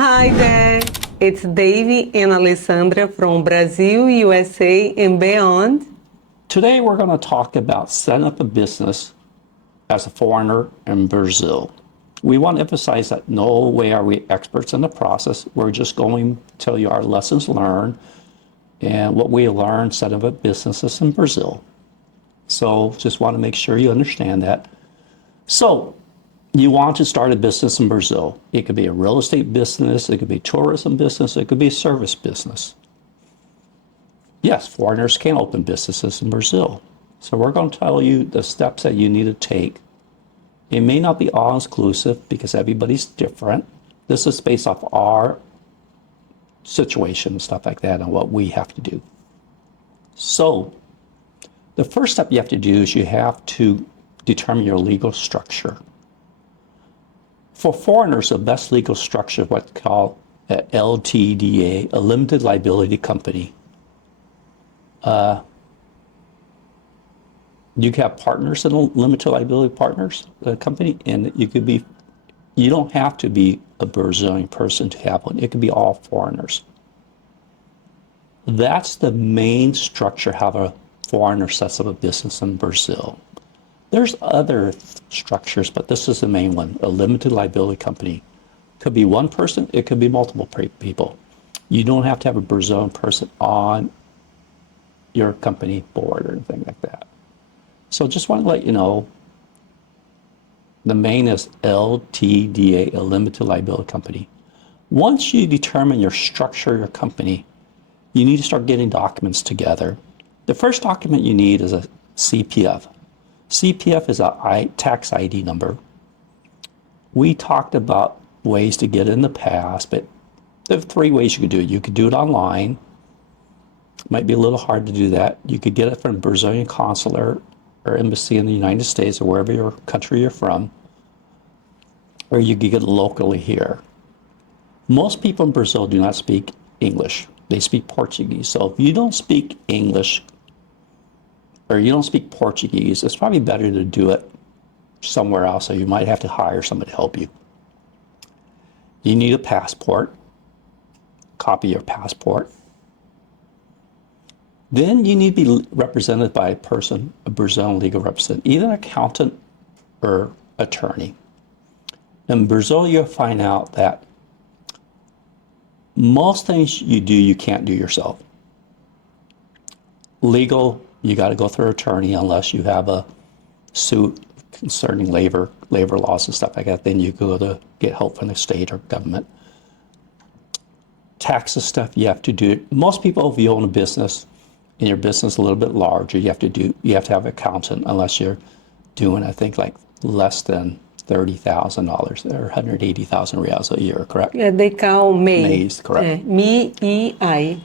Hi there, it's Davy and Alessandra from Brazil, USA, and beyond. Today we're going to talk about setting up a business as a foreigner in Brazil. We want to emphasize that no way are we experts in the process. We're just going to tell you our lessons learned and what we learned setting up businesses in Brazil. So just want to make sure you understand that. So you want to start a business in Brazil. It could be a real estate business, it could be a tourism business, it could be a service business. Yes, foreigners can open businesses in Brazil. So we're going to tell you the steps that you need to take. It may not be all inclusive because everybody's different. This is based off our situation and stuff like that and what we have to do. So the first step you have to do is you have to determine your legal structure. For foreigners, the best legal structure is what's called a LTDA, a limited liability company. You can have partners in a limited liability company, and you don't have to be a Brazilian person to have one. It could be all foreigners. That's the main structure how a foreigner sets up a business in Brazil. There's other structures, but this is the main one, a limited liability company. Could be one person, it could be multiple people. You don't have to have a Brazilian person on your company board or anything like that. So just want to let you know, the main is LTDA, a limited liability company. Once you determine your structure of your company, you need to start getting documents together. The first document you need is a CPF. CPF is a tax ID number. We talked about ways to get it in the past, but there are three ways you could do it. You could do it online. Might be a little hard to do that. You could get it from Brazilian consulate or embassy in the United States or wherever your country you're from, or you could get it locally here. Most people in Brazil do not speak English. They speak Portuguese. So if you don't speak English or you don't speak Portuguese, it's probably better to do it somewhere else, or you might have to hire somebody to help you. You need a passport, copy your passport. Then you need to be represented by a person, a Brazilian legal representative, either an accountant or attorney. In Brazil, you'll find out that most things you do, you can't do yourself. Legal, you got to go through an attorney unless you have a suit concerning labor laws and stuff like that. Then you go to get help from the state or government. Taxes stuff you have to do. Most people, if you own a business and your business is a little bit larger, you have to have an accountant unless you're doing, I think, like less than $30,000 or 180,000 reals a year, correct? Yeah, they call MEI. MEI, correct. MEI.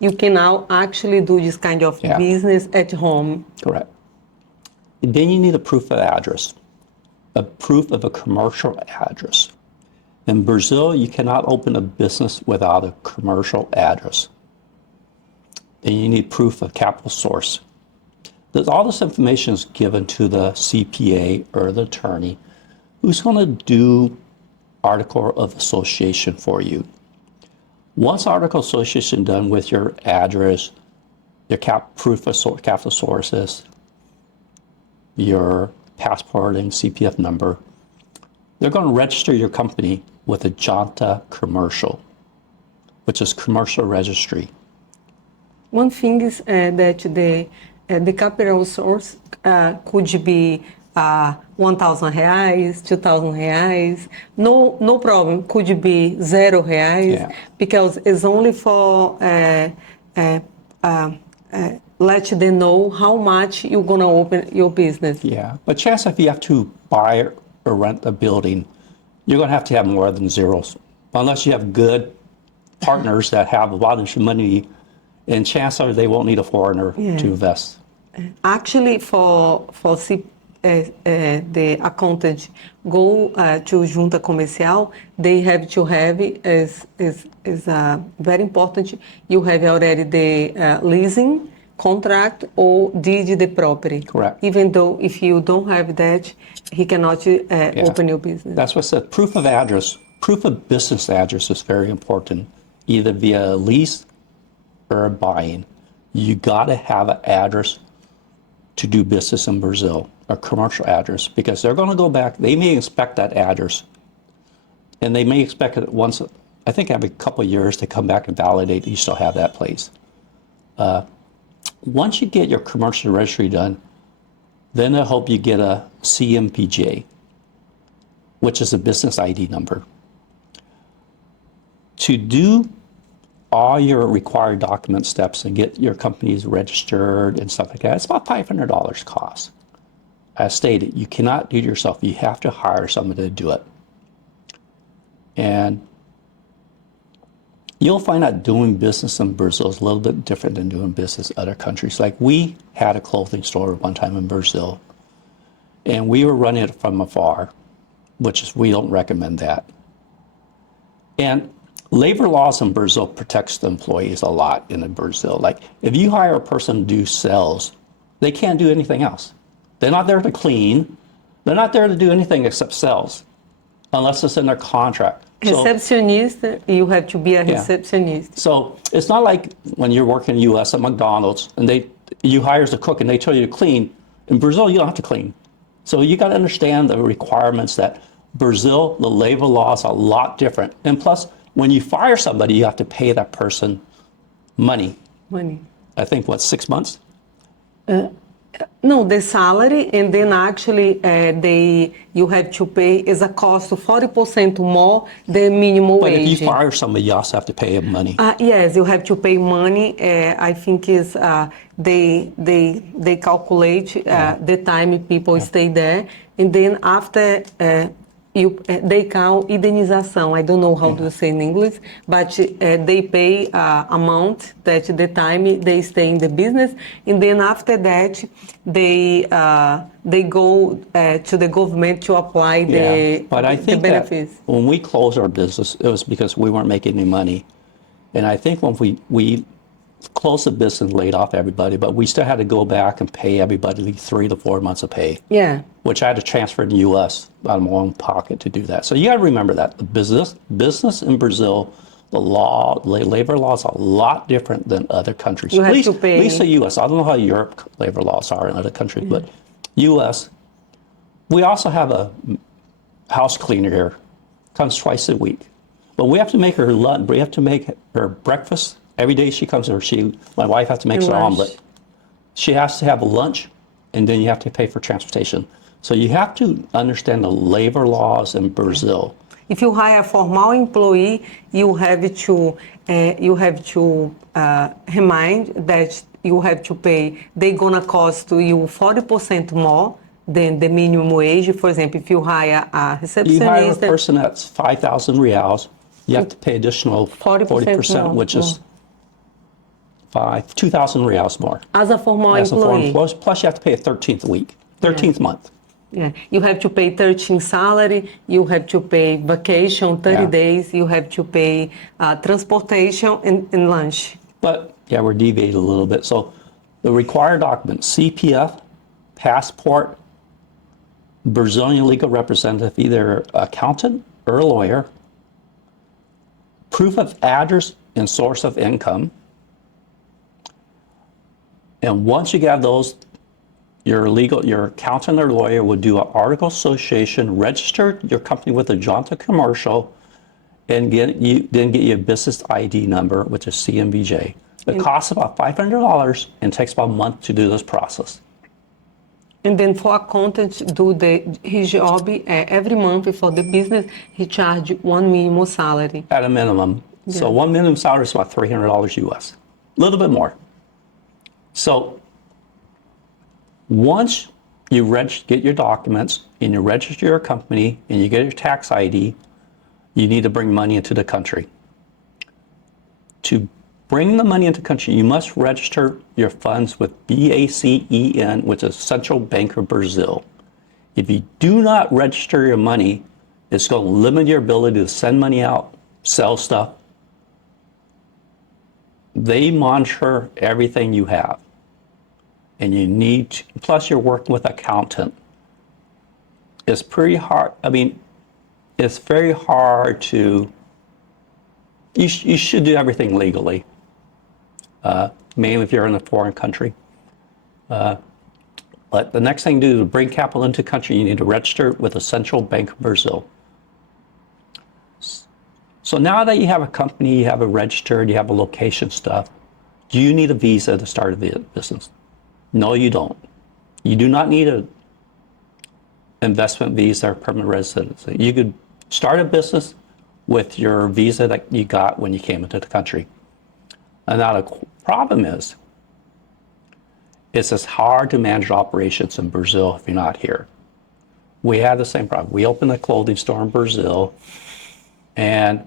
You can now actually do this kind of business at home. Correct. And then you need a proof of address, a proof of a commercial address. In Brazil, you cannot open a business without a commercial address. Then you need proof of capital source. All this information is given to the CPA or the attorney who's going to do article of association for you. Once article of association done with your address, your proof of capital sources, your passport and CPF number, they're going to register your company with a Junta Commercial, which is commercial registry. One thing is that the capital source could be 1,000 reais, 2,000 reais. No problem. Could be 0 reais because it's only for let them know how much you're gonna open your business. Yeah, but chance if you have to buy or rent a building, you're gonna have to have more than zeros, unless you have good partners that have a lot of money. And chances are they won't need a foreigner to invest. Actually, for the accountant go to Junta Comercial, they have to have is very important. You have already the leasing contract or deed the property. Correct. Even though if you don't have that, he cannot open your business. That's what's the proof of address. proof of business address is very important, either via a lease or a buying. You got to have an address to do business in Brazil, a commercial address, because they're going to go back. They may inspect that address, and they may expect it once, I think every couple of years, to come back and validate you still have that place. Once you get your commercial registry done, then I hope you get a CMPJ, which is a business ID number. To do all your required document steps and get your companies registered and stuff like that, it's about $500 cost. As stated, you cannot do it yourself. You have to hire someone to do it. And you'll find out doing business in Brazil is a little bit different than doing business in other countries. Like, we had a clothing store one time in Brazil, and we were running it from afar, which is, we don't recommend that. And labor laws in Brazil protects the employees a lot in Brazil. Like, if you hire a person to do sales, they can't do anything else. They're not there to clean. They're not there to do anything except sales, unless it's in their contract. Receptionist, you have to be a receptionist. So it's not like when you're working in the U.S. at McDonald's and you hire as a cook and they tell you to clean. In Brazil, you don't have to clean. So you got to understand the requirements that Brazil, the labor laws are a lot different. And plus, when you fire somebody, you have to pay that person money. I think, 6 months? No, the salary, and then actually you have to pay as a cost 40% more than minimum wage. But if you fire somebody, you also have to pay them money. Yes, you have to pay money. I think is they calculate the time people stay there, and then after they count indenização. I don't know how to say in English, but they pay amount that the time they stay in the business, and then after that they go to the government to apply but I think the benefits. That when we closed our business, it was because we weren't making any money, and I think when we closed the business and laid off everybody, but we still had to go back and pay everybody 3 to 4 months of pay. Yeah. Which I had to transfer in the U.S. out of my own pocket to do that. So you got to remember that the business in Brazil, the labor laws are a lot different than other countries. You have to pay. At least the U.S. I don't know how Europe labor laws are in other countries, but U.S. We also have a house cleaner here, comes twice a week, but we have to make her lunch. We have to make her breakfast. Every day she comes here, my wife has to make her omelet. She has to have a lunch, and then you have to pay for transportation. So you have to understand the labor laws in Brazil. If you hire a formal employee, you have to remind that you have to pay. They're gonna cost you 40% more than the minimum wage. For example, if you hire a receptionist, you hire a person that's 5,000 reals, you have to pay additional 40%, which is 2,000 reals more. As a formal employee. Plus you have to pay a 13th week, 13th month. Yeah, you have to pay 13 salary, you have to pay vacation, 30 days, you have to pay transportation and lunch. But yeah, we're deviating a little bit. So the required documents, CPF, passport, Brazilian legal representative, either accountant or a lawyer, proof of address and source of income. And once you have those, your accountant or lawyer would do an article of association, register your company with a Junta Commercial, and get you a business ID number, which is CMBJ. It costs about $500 and takes about a month to do this process. And then for accountant do his job every month for the business, he charge one minimum salary. At a minimum. Yeah. So one minimum salary is about $300 US, a little bit more. So once you get your documents and you register your company and you get your tax ID, you need to bring money into the country. To bring the money into the country, you must register your funds with BACEN, which is Central Bank of Brazil. If you do not register your money, it's going to limit your ability to send money out, sell stuff. They monitor everything you have. And you need to, plus you're working with an accountant. It's pretty hard. I mean, it's very hard to, you should do everything legally, mainly if you're in a foreign country. But the next thing to do to bring capital into the country, you need to register with the Central Bank of Brazil. So now that you have a company, you have it registered, you have a location stuff, do you need a visa to start a business? No, you don't. You do not need an investment visa or permanent residency. You could start a business with your visa that you got when you came into the country. And now the problem is, it's as hard to manage operations in Brazil if you're not here. We had the same problem. We opened a clothing store in Brazil, and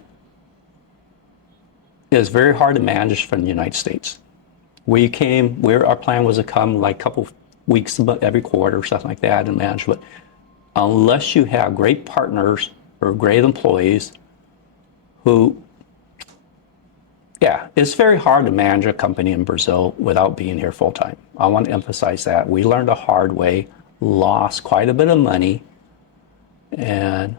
it was very hard to manage from the United States. Our plan was to come like a couple weeks every quarter or something like that and manage, but unless you have great partners or great employees who, yeah, it's very hard to manage a company in Brazil without being here full time. I want to emphasize that. We learned the hard way, lost quite a bit of money, and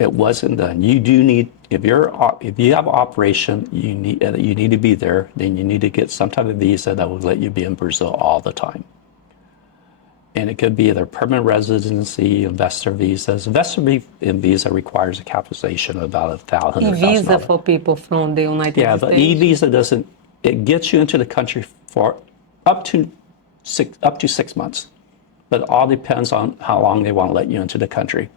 it wasn't done. You do need, if you have operation, you need to be there. Then you need to get some type of visa that will let you be in Brazil all the time. And it could be either permanent residency, investor visas. Investor visa requires a capitalization of about $100,000. E-visa for people from the United States. Yeah, but e-visa doesn't. It gets you into the country for up to 6 months, but it all depends on how long they want to let you into the country.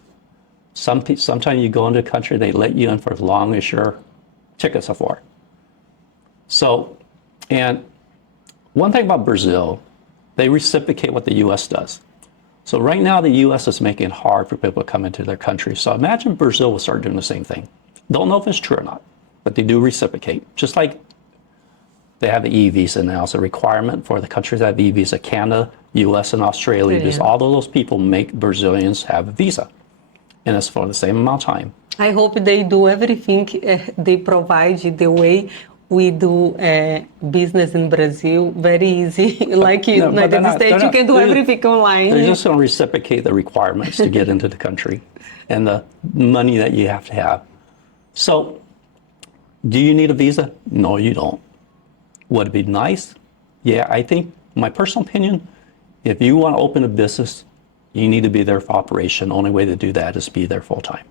Sometimes you go into the country, they let you in for as long as your tickets are for. So, and one thing about Brazil, they reciprocate what the U.S. does. So right now, the U.S. is making it hard for people to come into their country. So imagine Brazil will start doing the same thing. Don't know if it's true or not, but they do reciprocate. Just like they have the e-visa now. It's a requirement for the countries that have e-visa, Canada, U.S., and Australia, because all of those people make Brazilians have a visa. And it's for the same amount of time. I hope they do everything they provide the way we do business in Brazil, very easy. Like in the United States, you can do everything online. They're just going to reciprocate the requirements to get into the country and the money that you have to have. So, do you need a visa? No, you don't. Would it be nice? Yeah, I think, my personal opinion, if you want to open a business, you need to be there for operation. The only way to do that is be there full time.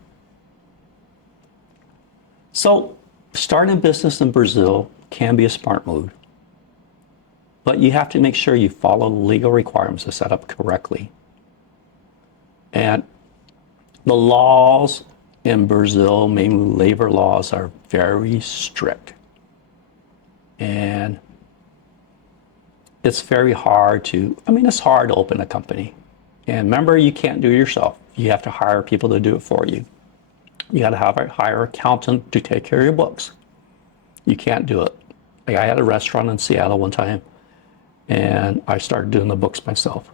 So, starting a business in Brazil can be a smart move, but you have to make sure you follow the legal requirements to set up correctly. And the laws in Brazil, mainly labor laws, are very strict. And it's very hard it's hard to open a company. And remember, you can't do it yourself. You have to hire people to do it for you. You got to hire an accountant to take care of your books. You can't do it. Like, I had a restaurant in Seattle one time, and I started doing the books myself.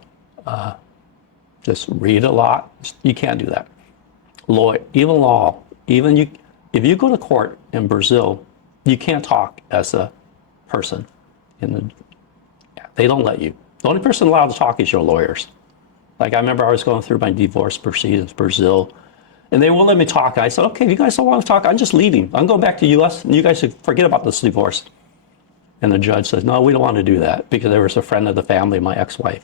Just read a lot. You can't do that. If you go to court in Brazil, you can't talk as a person. They don't let you. The only person allowed to talk is your lawyers. Like, I remember I was going through my divorce proceedings in Brazil, and they won't let me talk. I said, okay, if you guys don't want to talk, I'm just leaving. I'm going back to the U.S., and you guys should forget about this divorce. And the judge says, no, we don't want to do that, because there was a friend of the family, my ex-wife.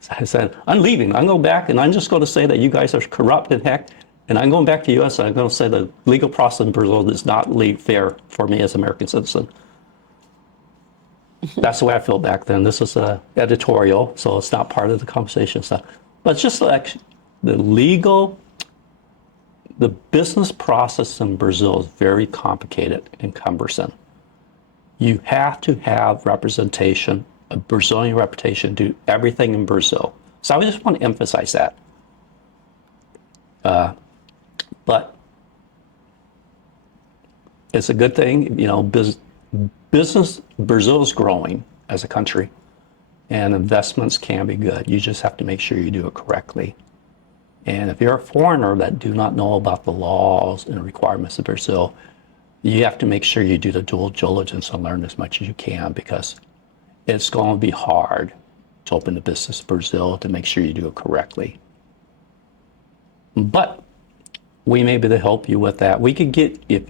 So I said, I'm leaving. I'm going back, and I'm just going to say that you guys are corrupt and heck, and I'm going back to the U.S., and I'm going to say the legal process in Brazil is not fair for me as an American citizen. That's the way I felt back then. This is an editorial, so it's not part of the conversation stuff. But it's just like the business process in Brazil is very complicated and cumbersome. You have to have representation, a Brazilian reputation, do everything in Brazil. So I just want to emphasize that. But it's a good thing, Brazil is growing as a country, and investments can be good. You just have to make sure you do it correctly. And if you're a foreigner that do not know about the laws and requirements of Brazil, you have to make sure you do the due diligence and learn as much as you can, because it's going to be hard to open a business in Brazil to make sure you do it correctly. But we may be able to help you with that. We could get, if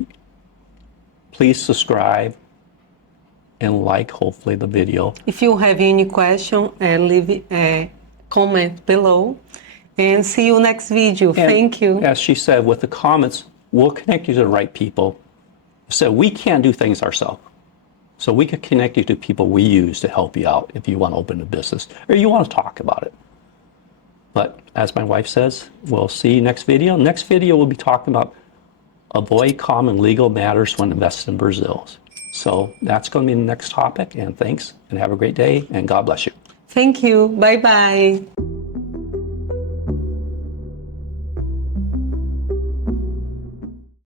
please subscribe and like, hopefully, the video. If you have any question, leave a comment below. And see you next video. And Thank you. as she said, with the comments, we'll connect you to the right people. So we can't do things ourselves. So we could connect you to people we use to help you out if you want to open a business or you want to talk about it. But as my wife says, we'll see you next video. Next video, we'll be talking about avoid common legal matters when investing in Brazil. So that's going to be the next topic. And thanks, and have a great day, and God bless you. Thank you. Bye-bye.